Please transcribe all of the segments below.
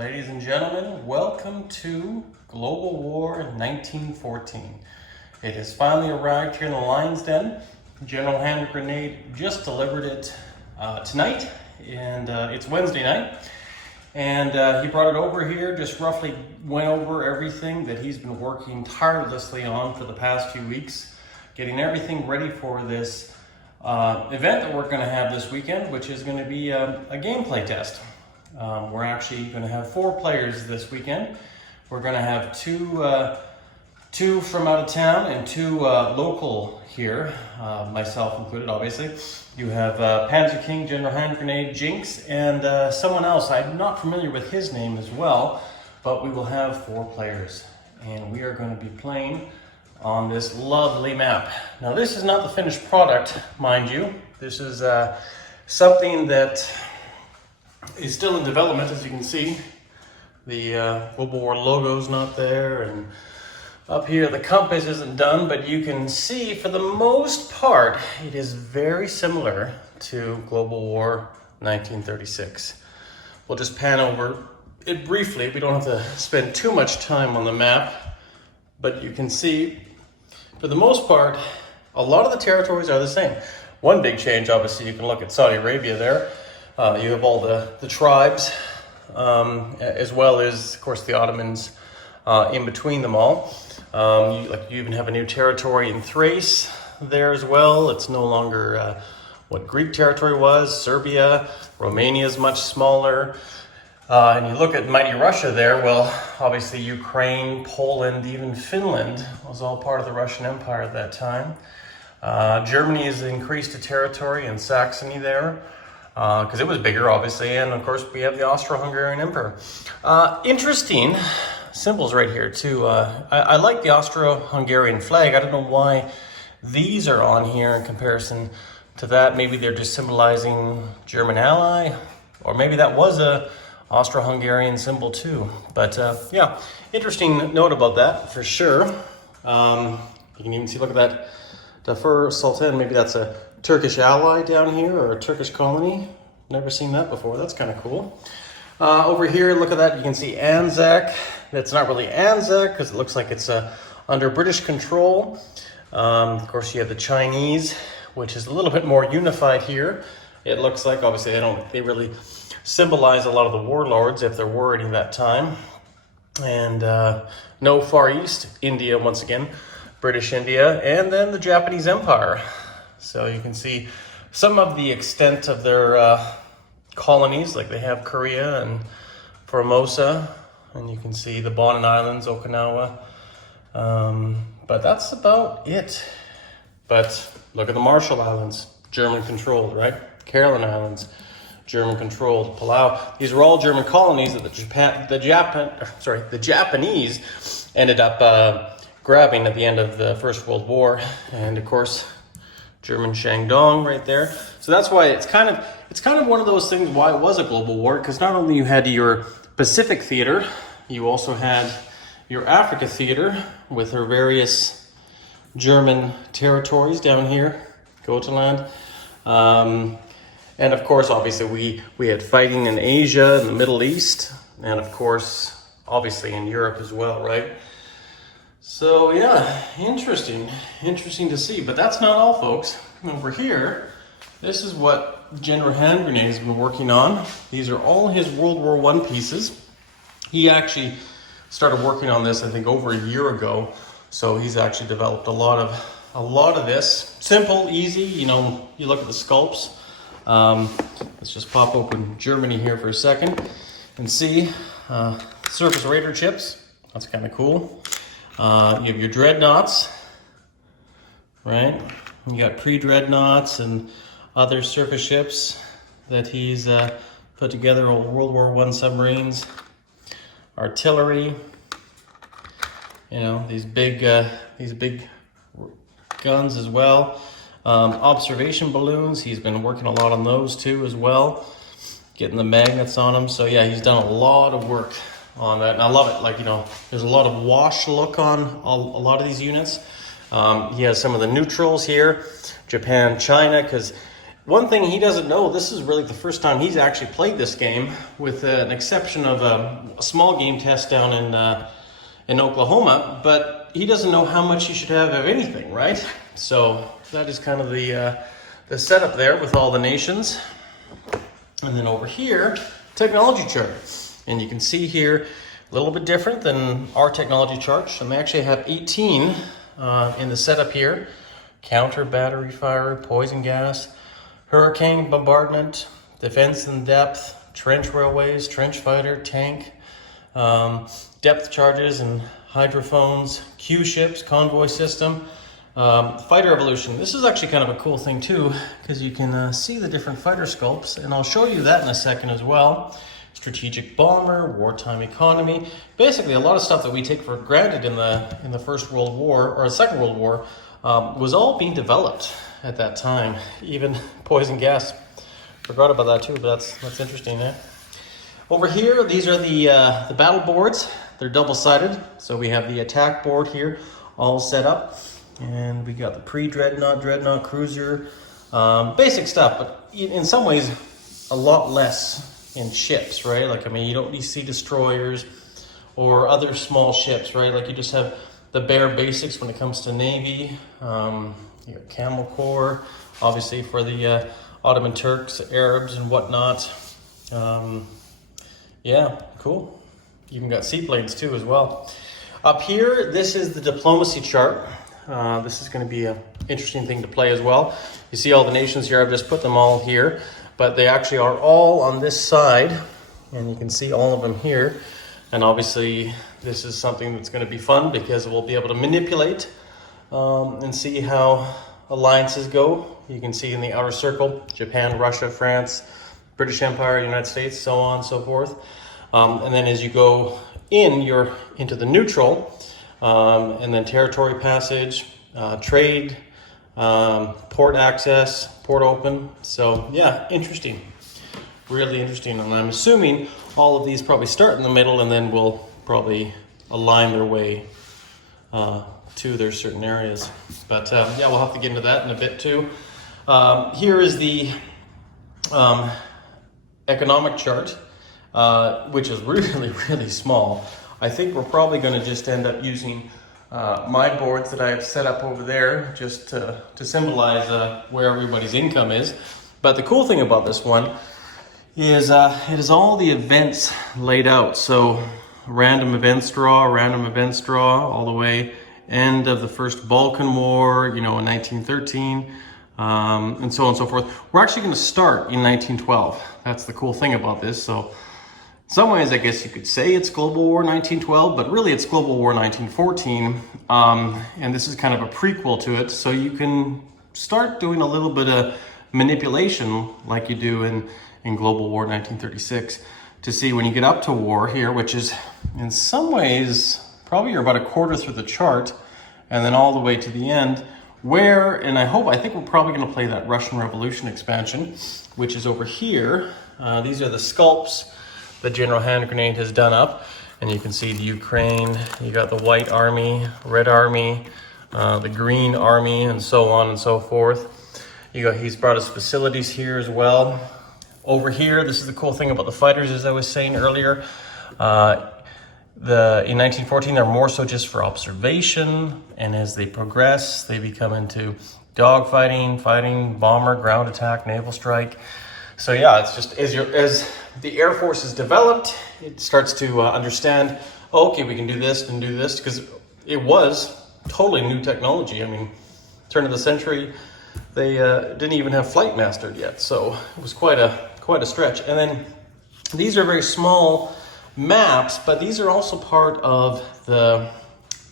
Ladies and gentlemen, welcome to Global War 1914. It has finally arrived here in the Lion's Den. General Hand Grenade just delivered it tonight, and it's Wednesday night. And he brought it over here, just roughly went over everything that he's been working tirelessly on for the past few weeks, getting everything ready for this event that we're going to have this weekend, which is going to be a gameplay test. We're actually going to have 4 players this weekend. We're going to have two from out of town and 2 local here, myself included, obviously. You have Panzer King, General Hand Grenade, Jinx, and someone else. I'm not familiar with his name as well, but we will have 4 players, and we are going to be playing on this lovely map. Now, this is not the finished product, mind you. This is something that is still in development. As you can see, the World War logo's not there, and up here the compass isn't done, but you can see for the most part it is very similar to Global War 1936. We'll just pan over it briefly. We don't have to spend too much time on the map, but you can see for the most part a lot of the territories are the same. One big change, obviously, you can look at Saudi Arabia there. You have all the tribes, as well as, of course, the Ottomans in between them all. You even have a new territory in Thrace there as well. It's no longer what Greek territory was. Serbia, Romania is much smaller. And you look at mighty Russia there, well, obviously Ukraine, Poland, even Finland was all part of the Russian Empire at that time. Germany has increased a territory in Saxony there, because it was bigger, obviously, and of course we have the Austro-Hungarian Emperor. Interesting symbols right here too. I like the Austro-Hungarian flag. I don't know why these are on here in comparison to that. Maybe they're just symbolizing German ally, or maybe that was a Austro-Hungarian symbol too. But yeah, interesting note about that for sure. You can even see, look at that, Dafur Sultan. Maybe that's a Turkish ally down here, or a Turkish colony. Never seen that before. That's kind of cool. Over here, look at that. You can see Anzac. That's not really Anzac because it looks like it's under British control. Of course, you have the Chinese, which is a little bit more unified here. It looks like, obviously, they really symbolize a lot of the warlords if there were any that time. And no Far East, India once again, British India, and then the Japanese Empire. So you can see some of the extent of their colonies, like they have Korea and Formosa, and you can see the Bonin Islands, Okinawa. But that's about it. But look at the Marshall Islands, German controlled, right? Caroline Islands, German controlled. Palau, these are all German colonies that the Japanese ended up grabbing at the end of the First World War, and of course German Shandong right there. So that's why it's kind of one of those things why it was a global war, because not only you had your Pacific theater, you also had your Africa theater with her various German territories down here, Gotaland. And of course, obviously, we had fighting in Asia, in the Middle East, and of course, obviously in Europe as well, right? So yeah, interesting to see. But that's not all, folks. Over here, this is what General Hand Grenade has been working on. These are all his World War I pieces. He actually started working on this, I think, over a year ago. So he's actually developed a lot of this. Simple, easy. You know, you look at the sculpts. Let's just pop open Germany here for a second and see surface radar chips. That's kind of cool. You have your dreadnoughts, right? You got pre-dreadnoughts and other surface ships that he's put together, old World War I submarines, artillery, you know, these big guns as well. Observation balloons, he's been working a lot on those too as well, getting the magnets on them. So yeah, he's done a lot of work on that, and I love it. Like, you know, there's a lot of wash look on a lot of these units. He has some of the neutrals here, Japan, China, because one thing he doesn't know, this is really the first time he's actually played this game, with an exception of a small game test down in Oklahoma, but he doesn't know how much he should have of anything, right? So that is kind of the setup there with all the nations. And then over here, technology chart. And you can see here, a little bit different than our technology chart. And they actually have 18 in the setup here. Counter battery fire, poison gas, hurricane bombardment, defense in depth, trench railways, trench fighter, tank, depth charges and hydrophones, Q ships, convoy system, fighter evolution. This is actually kind of a cool thing too, because you can see the different fighter sculpts, and I'll show you that in a second as well. Strategic bomber, wartime economy, basically a lot of stuff that we take for granted in the First World War or the Second World War was all being developed at that time. Even poison gas, forgot about that too, but that's interesting. Over here, these are the battle boards. They're double-sided, so we have the attack board here all set up, and we got the pre-dreadnought, dreadnought, cruiser, basic stuff, but in some ways a lot less in ships, right? Like, I mean, you don't see destroyers or other small ships, right? Like, you just have the bare basics when it comes to Navy. You got Camel Corps, obviously for the Ottoman Turks, Arabs and whatnot. Yeah, cool. Even got seaplanes too as well. Up here, this is the diplomacy chart. This is going to be an interesting thing to play as well. You see all the nations here, I've just put them all here, but they actually are all on this side, and you can see all of them here. And obviously, this is something that's going to be fun because we'll be able to manipulate and see how alliances go. You can see in the outer circle, Japan, Russia, France, British Empire, United States, so on and so forth. And then as you go in, you're into the neutral, and then territory passage, trade, port access, port open. So yeah, interesting, really interesting. And I'm assuming all of these probably start in the middle and then will probably align their way to their certain areas. But yeah, we'll have to get into that in a bit too. Here is the economic chart, which is really, really small. I think we're probably going to just end up using my boards that I have set up over there just to symbolize where everybody's income is. But the cool thing about this one is it is all the events laid out. So random events draw, all the way end of the First Balkan War, you know, in 1913, and so on and so forth. We're actually going to start in 1912. That's the cool thing about this. So in some ways, I guess you could say it's Global War 1912, but really it's Global War 1914. And this is kind of a prequel to it. So you can start doing a little bit of manipulation like you do in Global War 1936 to see when you get up to war here, which is in some ways, probably you're about a quarter through the chart and then all the way to the end where, and I think we're probably going to play that Russian Revolution expansion, which is over here. These are the sculpts that General Hand Grenade has done up, and you can see the Ukraine, you got the White Army, Red Army, the Green Army, and so on and so forth. He's brought us facilities here as well. Over here, this is the cool thing about the fighters, as I was saying earlier. In 1914, they're more so just for observation, and as they progress, they become into dogfighting, fighting, bomber, ground attack, naval strike. So yeah, it's just as the Air Force is developed, it starts to understand, okay, we can do this and do this, because it was totally new technology. I mean, turn of the century, they didn't even have flight mastered yet, so it was quite a stretch. And then these are very small maps, but these are also part of the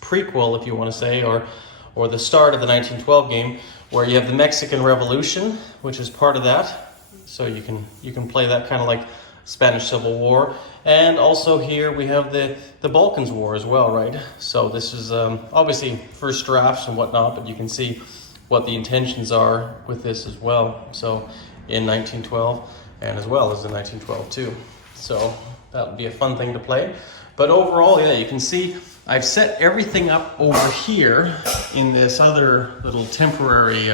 prequel, if you want to say, or the start of the 1912 game, where you have the Mexican Revolution, which is part of that. So you can play that kind of like Spanish Civil War. And also here we have the Balkans War as well, right? So this is obviously first drafts and whatnot, but you can see what the intentions are with this as well. So in 1912 and as well as in 1912 too. So that would be a fun thing to play. But overall, yeah, you can see I've set everything up over here in this other little temporary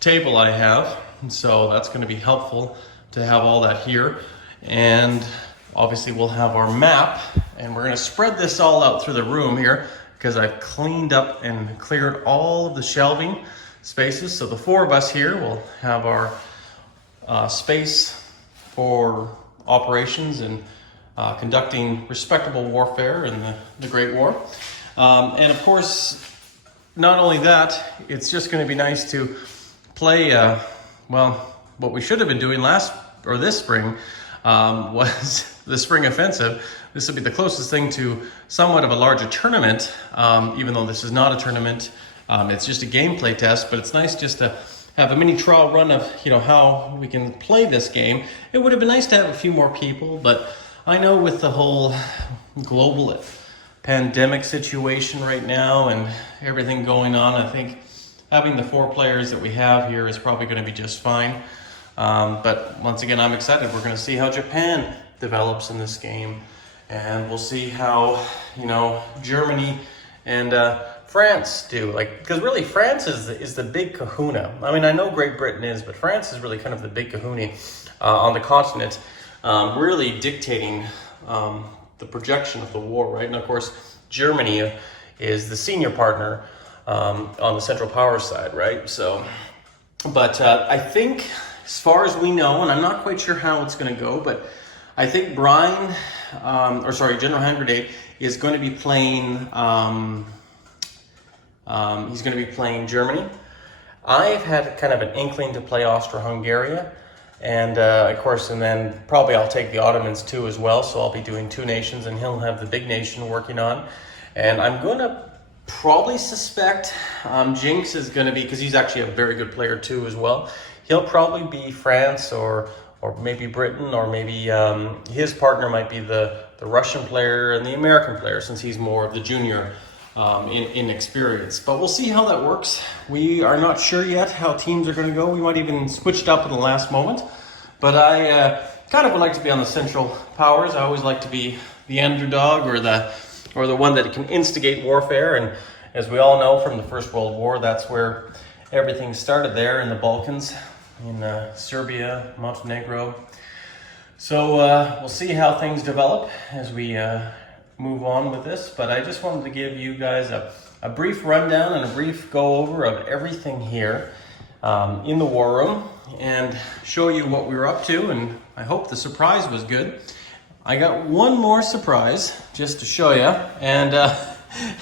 table I have. So that's going to be helpful to have all that here. And obviously we'll have our map, and we're going to spread this all out through the room here because I've cleaned up and cleared all of the shelving spaces. So the four of us here will have our space for operations and conducting respectable warfare in the Great War. And of course, not only that, it's just going to be nice to play, well, what we should have been doing this spring was the spring offensive. This will be the closest thing to somewhat of a larger tournament, even though this is not a tournament. It's just a gameplay test, but it's nice just to have a mini trial run of how we can play this game. It would have been nice to have a few more people, but I know with the whole global pandemic situation right now and everything going on, I think having the 4 players that we have here is probably going to be just fine. But once again, I'm excited. We're going to see how Japan develops in this game, and we'll see how Germany and France do. Because really France is the big kahuna. I mean, I know Great Britain is, but France is really kind of the big kahuna on the continent, really dictating the projection of the war, right? And of course, Germany is the senior partner on the Central Powers side, right? So, but I think, as far as we know, and I'm not quite sure how it's going to go, but I think General Hand Grenade is going to be playing. He's going to be playing Germany. I've had kind of an inkling to play Austro-Hungary. And of course, and then probably I'll take the Ottomans too as well. So I'll be doing 2 nations, and he'll have the big nation working on. And I'm going to probably suspect Jinx is going to be, because he's actually a very good player too as well. He'll probably be France or maybe Britain, or maybe his partner might be the Russian player and the American player, since he's more of the junior in experience. But we'll see how that works. We are not sure yet how teams are going to go. We might even switch it up in the last moment. But I kind of would like to be on the Central Powers. I always like to be the underdog, or the one that can instigate warfare. And as we all know from the First World War, that's where everything started there in the Balkans, in Serbia, Montenegro. So we'll see how things develop as we move on with this, but I just wanted to give you guys a brief rundown and a brief go over of everything here in the war room, and show you what we were up to, and I hope the surprise was good. I got one more surprise just to show you, and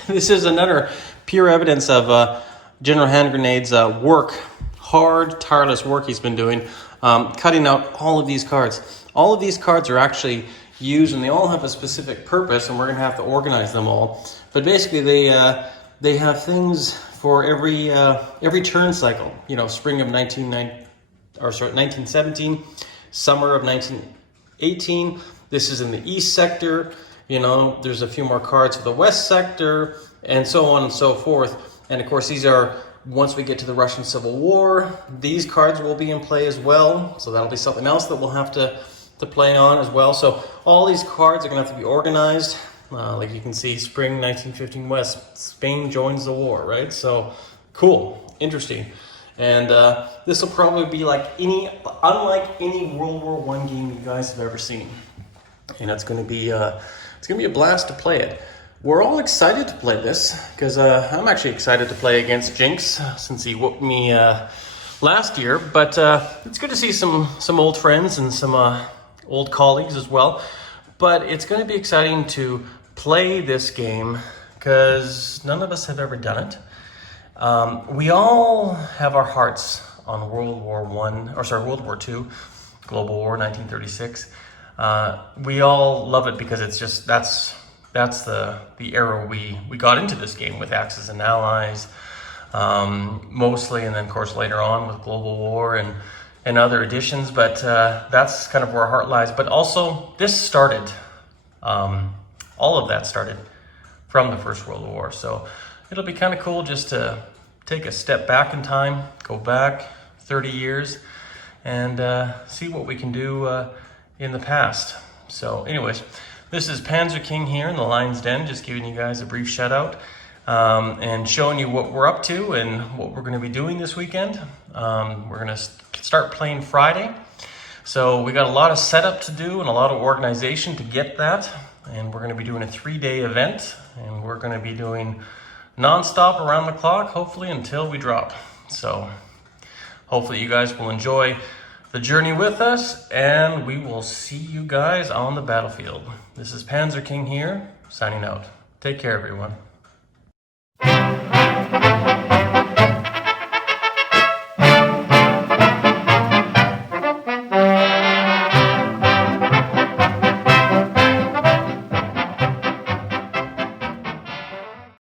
this is another pure evidence of General Hand Grenade's hard, tireless work he's been doing, cutting out all of these cards. All of these cards are actually used, and they all have a specific purpose, and we're going to have to organize them all. But basically, they have things for every turn cycle. Spring of 1917, summer of 1918. This is in the east sector. There's a few more cards for the west sector, and so on and so forth. And of course, these are, once we get to the Russian Civil War, these cards will be in play as well. So that'll be something else that we'll have to play on as well. So all these cards are going to have to be organized. Like you can see, spring 1915 West, Spain joins the war, right? So cool, interesting. And this will probably be unlike any World War I game you guys have ever seen. And it's going to be a blast to play it. We're all excited to play this because I'm actually excited to play against Jinx since he whooped me last year. But it's good to see some old friends and some old colleagues as well. But it's going to be exciting to play this game because none of us have ever done it. We all have our hearts on World War II, Global War, 1936. We all love it because it's just that's the era we got into this game with Axis and Allies, mostly, and then of course later on with Global War and other editions. But that's kind of where our heart lies. But also, this started, all of that started from the First World War. So it'll be kind of cool just to take a step back in time, go back 30 years, and see what we can do in the past. So anyways, this is Panzer King here in the Lion's Den, just giving you guys a brief shout out. and showing you what we're up to and what we're going to be doing this weekend. We're going to start playing Friday. So we got a lot of setup to do and a lot of organization to get that. And we're going to be doing a 3-day event, and we're going to be doing non-stop around the clock, hopefully until we drop. So hopefully you guys will enjoy the journey with us, and we will see you guys on the battlefield. This is Panzer King here, signing out. Take care, everyone.